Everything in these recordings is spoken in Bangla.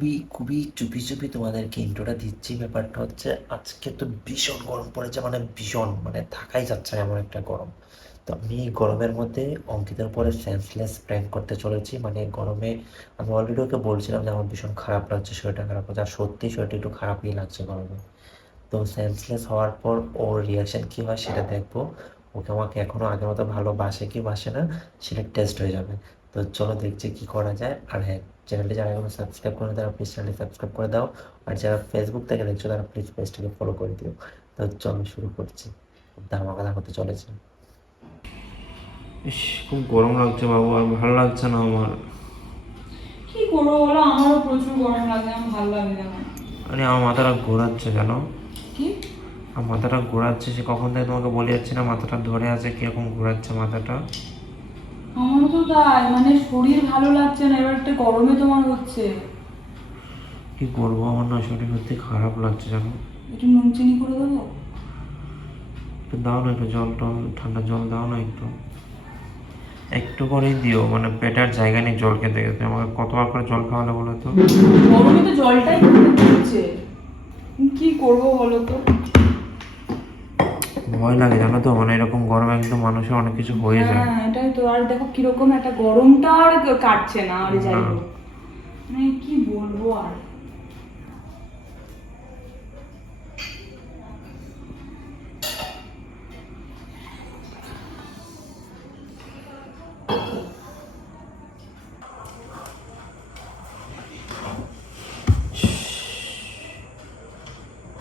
খুবই খুবই চুপি চুপি তোমাদেরকে ইন্ট্রোটা দিচ্ছি। ব্যাপারটা হচ্ছে আজকে তো ভীষণ গরম পড়েছে, মানে ভীষণ, মানে থাকাই যাচ্ছে না এমন একটা গরম। তো আমি এই গরমের মধ্যে অঙ্কিতার উপরে সেন্সলেস প্র্যাঙ্ক করতে চলেছি। মানে গরমে আমি অলরেডি ওকে বলছিলাম যে আমার ভীষণ খারাপ লাগছে, শরীরটা খারাপ লাগছে, আর সত্যি শরীরটা একটু খারাপই লাগছে গরমে। তো সেন্সলেস হওয়ার পর ওর রিয়াকশন কী হয় সেটা দেখবো। ওকে আমাকে এখনও আগের মতো ভালোবাসে কি বাসে না সেটা টেস্ট হয়ে যাবে। তো চলো দেখছি কি করা যায়। আর হ্যাঁ, চ্যানেলটি যারা এখনো সাবস্ক্রাইব করে তারা প্লিজ চ্যানেলটি সাবস্ক্রাইব করে দাও। আর যারা ফেসবুক থেকে দেখছো তারা প্লিজ পেজটাকে ফলো করে দিও। তো চলো শুরু করছি। খুব ধামাকা হতে চলেছে। ইস, খুব গরম লাগছে বাবু, আর ভালো লাগছে না আমার। কি করবো বলো, আমারও প্রচুর গরম লাগে, আমার ভালো লাগে না। আরে আমার মাথাটা ঘোরাচ্ছে কেন? কি? আমার মাথাটা ঘোরাচ্ছে, সে কখন থেকে তোমাকে বলে যাচ্ছি না, মাথাটা ধরে আছে, কিরকম ঘোরাচ্ছে মাথাটা। আমারও তো তাই, মানে শরীর ভালো লাগছে না, এবার একটা গরমে তোমার হচ্ছে। কি করবো, আমার না শরীর সত্যি খারাপ লাগছে জানো। একটু নুন চিনি করে দেবো? একটু দাও না, একটু জল টল, ঠান্ডা জল দাও না, একটু একটু করেই দিও, মানে পেটের জায়গা নেই জল খেতে খেতে। আমাকে কতবার করে জল খাওয়ালে বলো তো? গরমে তো জলটাই খেতে হচ্ছে, কি করবো বলো তো। ভয় লাগে জানো তো, মানে এরকম গরমে একদম মানুষের অনেক কিছু হয়ে যায়। হ্যাঁ এটাই তো, আর দেখো কিরকম একটা গরমটা আর কাটছে না, আর যাই না। হোক মানে কি বলবো আর।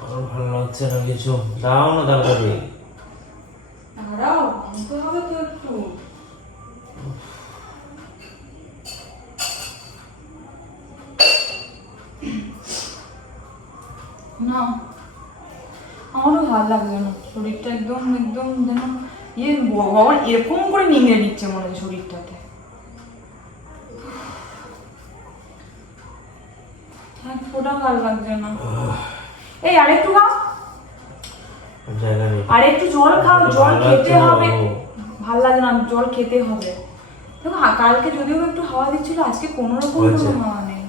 আমার ভালো লাগছে না কিছু, দাও না তাড়াতাড়ি। দাঁড়াও, আনতে হবে তো একটু। না, আমারও ভালো লাগবে না, শরীরটা একদম একদম যেন ইয়ে ভগবান এরকম করে নিংড়ে দিচ্ছে মনে হয় শরীরটাতে। এক ফোঁটা ভালো লাগছে না। এই আরেকটু খাও, জায়গা নেই। আর একটু জল খাও, জল ভালো খেতে লাগছে না হবে। বাবু। ভাল লাগে না, জল খেতে হবে। দেখো কালকে যদিও একটু হাওয়া দিচ্ছিল, আজকে কোনো রকম হয়েছে। কোনো হাওয়া নেই।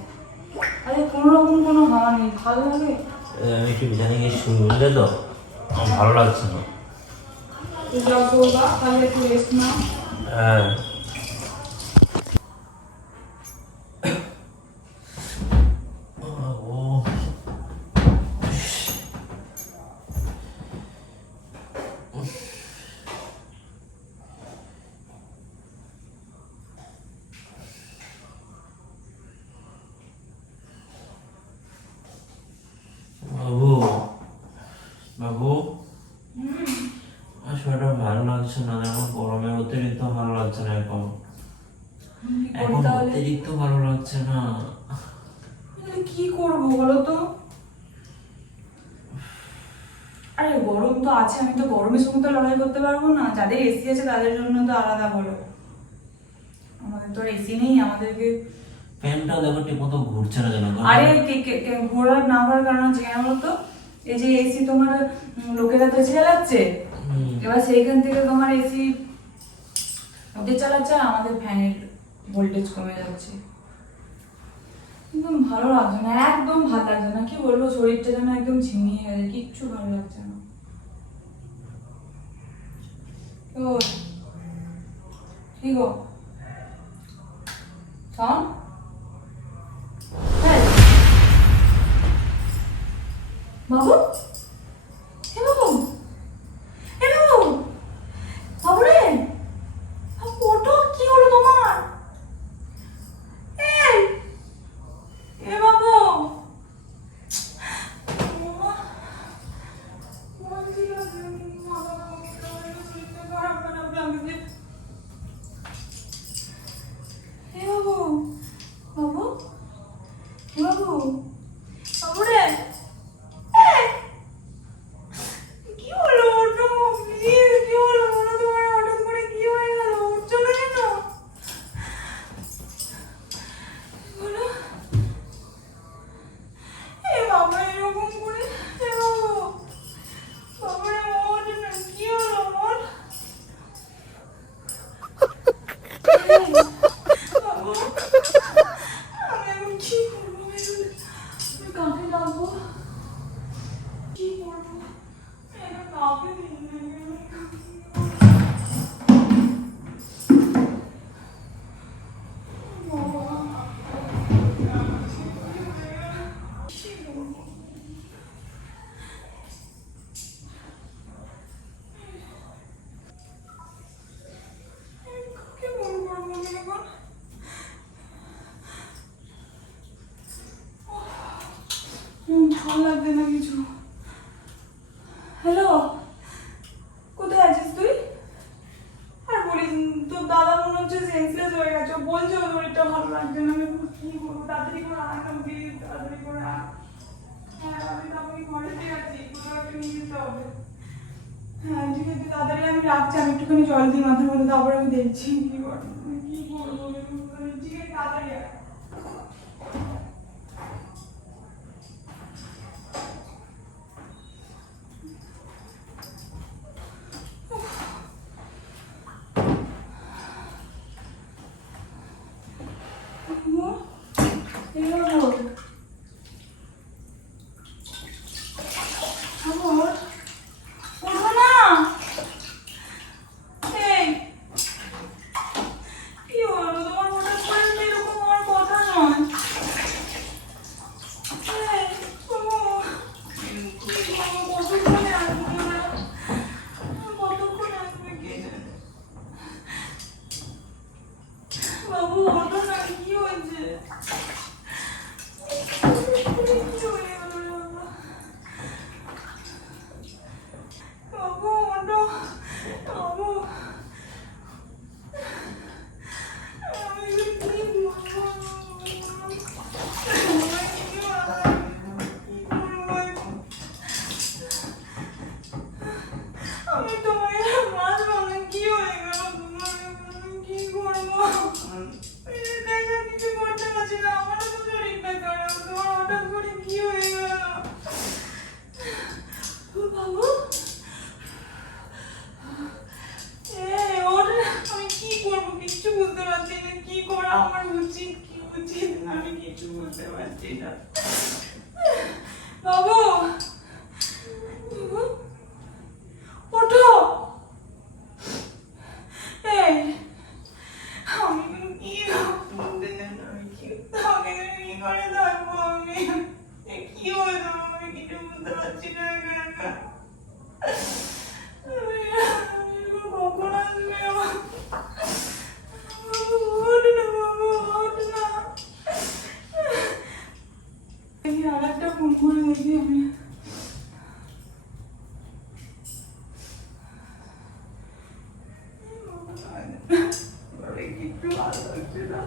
আরে কোনো রকম কোনো হাওয়া নেই, ভালো লাগে। আমি একটু বিছানে গিয়ে শুই, বুঝলে তো? আমার ভালো লাগছে না। তুই যা করবা, তাহলে একটু রেস্ট নাও। হ্যাঁ। ও বাবু, বাবু, আমার শরীরটা ভালো লাগছে না, এখন গরমে অতিরিক্ত ভালো লাগছে না, এখন কি করি এখন তাহলে? অতিরিক্ত ভালো লাগছে না। তাহলে কি করবো বলো তো। আরে গরম তো আছে, আমি তো গরমের সঙ্গে তো লড়াই করতে পারবো না। যাদের এসি আছে তাদের জন্য তো আলাদা বলো, আমাদের তো এসি নেই, আমাদেরকে। ফ্যানটা দেখো ঠিক মতো ঘুরছে না যেন। আরে ঘোরার না হওয়ার কারণ হচ্ছে কেন বলতো, এই যে এসি তোমার লোকেরা তো এসি চালাচ্ছে, এবার সেইখান থেকে তোমার এসি ওদের চালাচ্ছে আর আমাদের ফ্যানের ভোল্টেজ কমে যাচ্ছে। একদম ভালো লাগছে না, একদম ভালো লাগছে না, কি বলবো, শরীরটা যেন একদম ঝিমিয়ে গেছে, কিচ্ছু ভালো লাগছে না। ও ঠিক গো, শোন, এই, বাবু, হে বাবু, হে বাবু, বাবু রে, বাবু ওঠো, কি হলো তোমার? এই, এ বাবু, বাবা, মন দিয়ে মাথা খারাপ খারাপ লাগছে। হে বাবু, বাবু, হে বাবু, বাবু রে, এই, কি কি করবো? এটা কাউকে দিন না কেন? ভালো লাগছে না কিছু। হ্যালো, কোথায় আছিস তুই? আর বলিস তোর দাদা মনে হচ্ছে সেন্সলেস হয়ে গেছে। বলছে ওর শরীরটা ভালো লাগছে না। আমি কি করবো? তাড়াতাড়ি করে আয় না প্লিজ, তাড়াতাড়ি করে আয়। হ্যাঁ, আমি তারপরে ঘরেতে আছি, কোথাও একটা নিয়ে যেতে হবে। হ্যাঁ ঠিক আছে, তাড়াতাড়ি আমি রাখছি। আমি একটুখানি জল দিই মাথার মধ্যে, তারপরে আমি দেখছি কি করবো। ঠিক আছে, তাড়াতাড়ি আয়। বাবু ওঠো না, কি হয়েছে? বাবু ওঠো, বাবু আমি কি বলবো? আমি তোমাকে মারবো না, কি হয়ে গেল তোমার? কি করবো? কিছু করতে পারছি না, আমারও তো শরীরটা খারাপ। তোমার হঠাৎ করে কি হয়ে গেল বাবু? ওর আমি কি করবো কিচ্ছু বুঝতে পারছি না। কি করা আমার উচিত, কি উচিত না আমি কিছু বুঝতে পারছি না। বাবু, বাবু ওঠো। এই আমি কি আমি কি তোমাকে কি করে থাকবো? আমি কি হয়ে যাবো? আমি কিছু বুঝতে পারছি না। কখন আসবে? ওঠ না বাবু, ওঠ না। আর একটা ফোন করে দেখি আমি। একটু ভালো লাগছে না।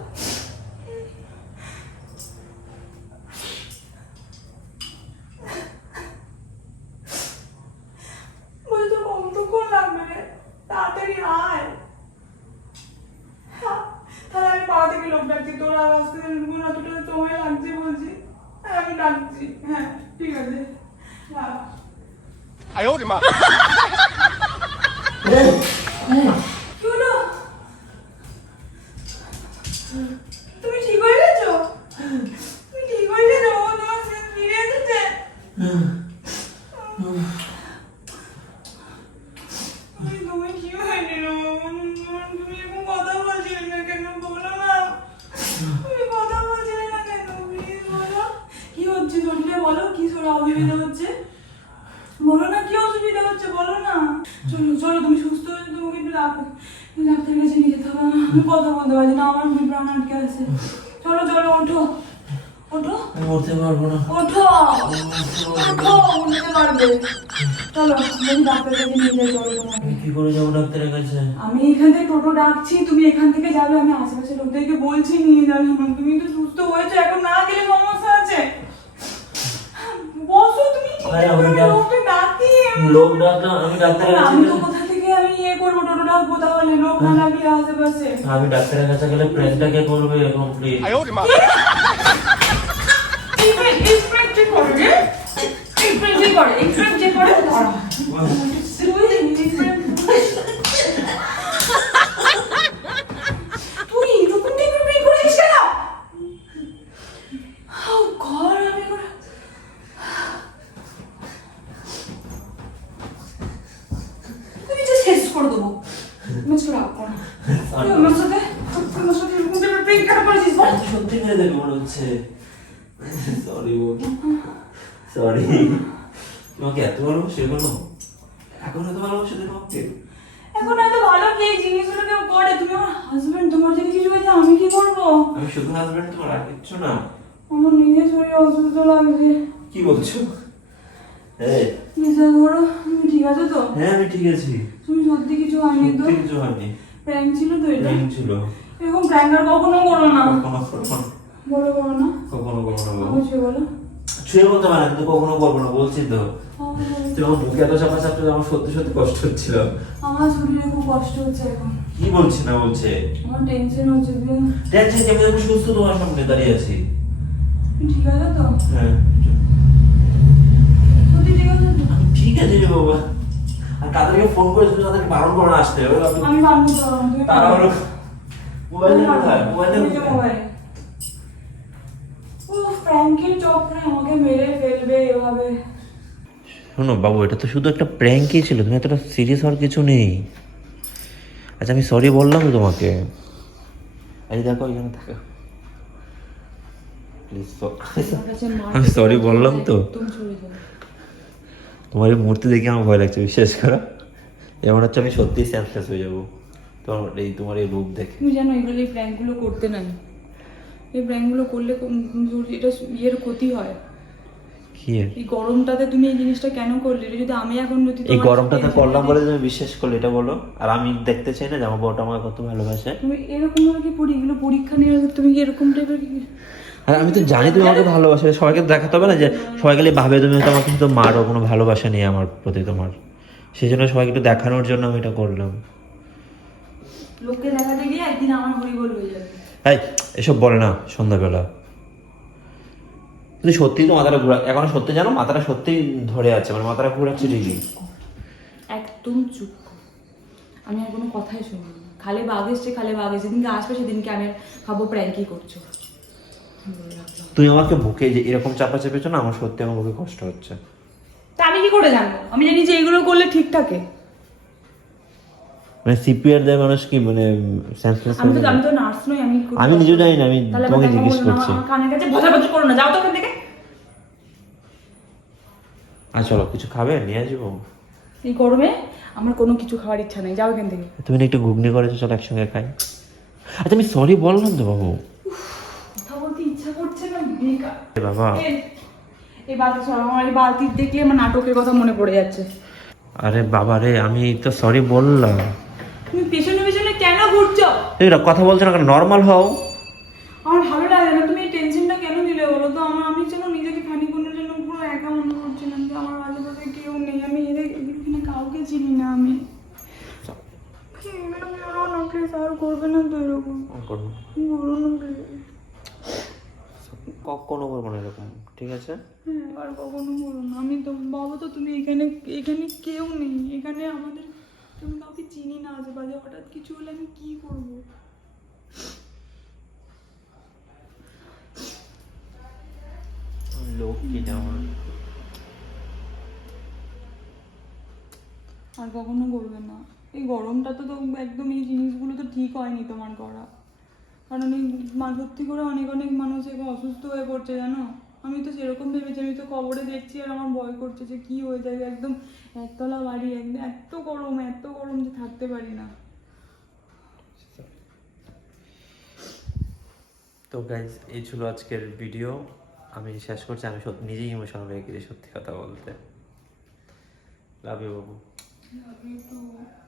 বলতো কতক্ষণ লাগবে রে? তাড়াতাড়ি আয়। তাহলে আমি পাড়া থেকে লোক ডাকছি, তোর আসতে এতটা সময় লাগছে বলছি। হ্যাঁ আমি ডাকছি, হ্যাঁ ঠিক আছে। হ্যাঁ 哎呦我的妈！ কি হলো? তুমি ঠিক হয়ে গেছো? তুমি ঠিক হয়ে গেছো? তোমার সেন্স ফিরে এসেছে? তুমি কি হয়েছিল? তুমি এখন কথা বলছিলে না কেন? বলো না, তুমি কথা বলছিলে না কেন? প্লিজ বলো কি হচ্ছে শরীরে, বলো কি অসুবিধা হচ্ছে, বলো না কি অসুবিধা হচ্ছে, বলো না। চলো চলো, তুমি সুস্থ হয়ে তোমাকে একটু ডাক্তারের কাছে নিয়ে যেতে হবে। আমি কথা বলতে পারছি না, আমার প্রাণ আটকে আছে। চলো চলো, ওঠো ওঠো। আমি উঠতে পারবো না। ওঠো ওঠো, উঠতে পারবে। চলো আমি ডাক্তারের কাছে নিয়ে যাই। চলো তোমাকে। কি করে যাবো ডাক্তারের কাছে? আমি এখান থেকে টোটো ডাকছি, তুমি এখান থেকে যাবে। আমি আশেপাশে লোকদেরকে বলছি নিয়ে যাবে। তুমি তো সুস্থ হয়েছো, এখন না গেলে সমস্যা আছে। বসো তুমি, লোকটা ডাকি। লোক ডাকলাম, আমি ডাক্তারের কাছে আমি তো গেলে কোথা থেকে আমি করবো, টোটো ডাকবো তাহলে? লোক না ডাকলে আশেপাশে। আমি ডাক্তারের কাছে গেলে প্রেসটাকে করবে কমপ্লিট। 哎呦我的妈！ এক্সপ্রেস চেক করবে, এক্সপ্রেস চেক করে, এক্সপ্রেস চেক করে। তুই এরকম দেখবি করিস কেন? ঘর আমি করে করে দেবো ম্যাচ করে রাখবো না তুই আমার সাথে এরকম প্রেম কেন করেছিস বল সত্যি মেরে দেবে মনে হচ্ছে সরি সরি তোমাকে এত ভালোবাসি এখনো এখন এত ভালোবাসি তোমাকে এখন এত ভালো কি এই জিনিসগুলো কেউ করে তুমি আমার হাজবেন্ড তোমার যদি কিছু হয়েছে আমি কি করবো আমি শুধু হাজবেন্ড তোমার আর কিচ্ছু না আমার নিজের শরীর অসুস্থ লাগছে কি বলছো এই বিশ্বাস করো তুমি ঠিক আছে তো হ্যাঁ আমি ঠিক আছি তুমি সত্যি কিছু হয়নি তো সত্যি কিছু হয়নি প্র্যাঙ্ক ছিল তো এটা প্রেম ছিল এরকম প্র্যাঙ্ক আর কখনো করো না কখনো করবো না বলো করো না কখনো করবো না আমি ছুঁয়ে বলো ছুঁয়ে বলতে পারে কিন্তু কখনো করবো না বলছি তো তুই আমার বুকে এত চাপা চাপতে আমার সত্যি সত্যি কষ্ট হচ্ছিল আমার শরীরে খুব কষ্ট হচ্ছে এখন কি বলছি না বলছে আমার টেনশন হচ্ছে যে টেনশন কি আমি সুস্থ তোমার সামনে দাঁড়িয়ে আছি তুমি ঠিক আছে তো হ্যাঁ সত্যি ঠিক আছে তো আমি ঠিক আছে রে বাবা আর তাদেরকে ফোন করেছিল তাদেরকে বারণ করে না আসতে আমি পারবো তো তুমি তারা পারো। হলো মোবাইলে কোথায় মোবাইলে এই যে মোবাইলে ও প্র্যাঙ্কের চক্রে আমাকে মেরে ফেলবে এভাবে শোনো বাবু, এটা তো শুধু একটা প্র্যাঙ্কই ছিল, তুমি এতটা সিরিয়াস হওয়ার কিছু নেই। আচ্ছা আমি সরি বললাম তো তোমাকে। এই দেখো এখানে থাকো প্লিজ। আমি সরি বললাম তো। তুমি সরে যাও তোমার এই মূর্তি দেখে আমার ভয় লাগছে, বিশ্বাস করো। এমন হচ্ছে আমি সত্যিই সেন্সলেস হয়ে যাবো তোমার এই রূপ দেখে। তুমি জানো এগুলো এই প্র্যাঙ্কগুলো করতে নাই, এই প্র্যাঙ্কগুলো করলে এটা ইয়ের ক্ষতি হয়। কি এর? এই গরমটাতে তুমি এই জিনিসটা কেন করলে? এটা যদি আমি এখন যদি এই তোমার গরমটাতে tension করলাম দিই- বলে তুমি বিশ্বাস করলে, এটা বলো। আর আমি দেখতে চাই না যে আমার বউটা আমাকে কত ভালোবাসে। তুমি এরকম ভাবে কি পড়ি এগুলো পরীক্ষা নিয়ে তুমি কি এরকম টাইপের কি? আর আমি তো জানি তুমি আমাকে ভালোবাসে, সবাইকে দেখাতে হবে না যে সবাই গেলে ভাবে তুমি হয়তো আমাকে কিন্তু মারো, কোনো ভালোবাসা নেই আমার প্রতি তোমার। সেই জন্য সবাইকে একটু দেখানোর জন্য আমি এটা করলাম। লোককে দেখাতে গিয়ে একদিন আমার হরিবোল হয়ে যাবে। এই এসব বলে না সন্ধ্যাবেলা। কিন্তু সত্যি তো মাথাটা ঘুরা, এখন সত্যি জানো মাথাটা সত্যিই ধরে আছে, মানে মাথাটা ঘুরাচ্ছে ঠিকই। একদম চুপ কর। আমি আর কোনো কথাই শুনবো না। খালে বাঘ এসছে, খালে বাঘ এসে যেদিনকে আসবে সেদিনকে আমি আর ভাবো প্র্যাঙ্কই করছো। বলে রাখলাম। তুমি আমাকে বুকে যে এরকম চাপা চেপেছো না, আমার সত্যি আমার বুকে কষ্ট হচ্ছে। তা আমি কি করে জানবো? আমি জানি যে এগুলো করলে ঠিক থাকে। মানে সিপিআর দেয় মানুষ কি মানে সেন্সলেস আমি তো নার্স নই, আমি আমি নিজেও জানি না, আমি তাহলে তোমাকে আমার জিজ্ঞেস কথা বলো না, করছি। আমার কানের কাছে বজাবজি করো না, যাও তো ওখান থেকে। আচ্ছা চলো কিছু খাবে, নিয়ে আসবো। এই গরমে আমার কোনো কিছু খাওয়ার ইচ্ছা নেই, যাও এখান থেকে। তুমি না একটু ঘুগনি করেছো, চলো একসঙ্গে খাই। আচ্ছা আমি সরি বললাম তো বাবু। কথা বলতে ইচ্ছা করছে না, বেকার। এ বাবা, এই বালতি সরাও, আমার এই বালতি দেখলে আমার নাটকের কথা মনে পড়ে যাচ্ছে। আরে বাবা রে, আমি তো সরি বললাম। তুমি পেছনে পেছনে কেন ঘুরছো? তুমি না কথা বলছো না, নর্মাল হও। আমার ভালো লাগে না, তুমি এই টেনশনটা কেন দিলে বলো তো? আমি যেন নিজেকে খানিকক্ষণের জন্য পুরো একা মনে করছিলাম যে আমার আশেপাশে কেউ নেই, আমি এখানে কাউকে চিনি না। আমি প্লিজ আর করবে না তো এরকম, করো না প্লিজ। কখনো করবো না এরকম, ঠিক আছে? হ্যাঁ আর কখনো বলো না। আমি তো বাবা তো তুমি এখানে কেউ নেই, এখানে আমাদের তুমি কাউকে চিনি না আশেপাশে, হঠাৎ কিছু হলে আমি কি করবো? লোক কি যেমন আর কখনো করবে না। এই গরমটা তো একদম এই জিনিসগুলো তো ঠিক হয়নি তোমার করা, কারণ এই সত্যি করে অনেক মানুষ এবার অসুস্থ হয়ে পড়ছে জানো। আমি তো সেরকম ভেবেছি, আমি তো খবরে দেখছি আর আমার ভয় করছে যে কি হয়ে যাবে। একদম একতলা বাড়ি, একদম এত গরম যে থাকতে পারি না। তো গাইজ এই ছিল আজকের ভিডিও। আমি শেষ করছি, আমি নিজেই ইমোশনাল হয়ে গেছি সত্যি কথা বলতে। Love you Babu. Love you too.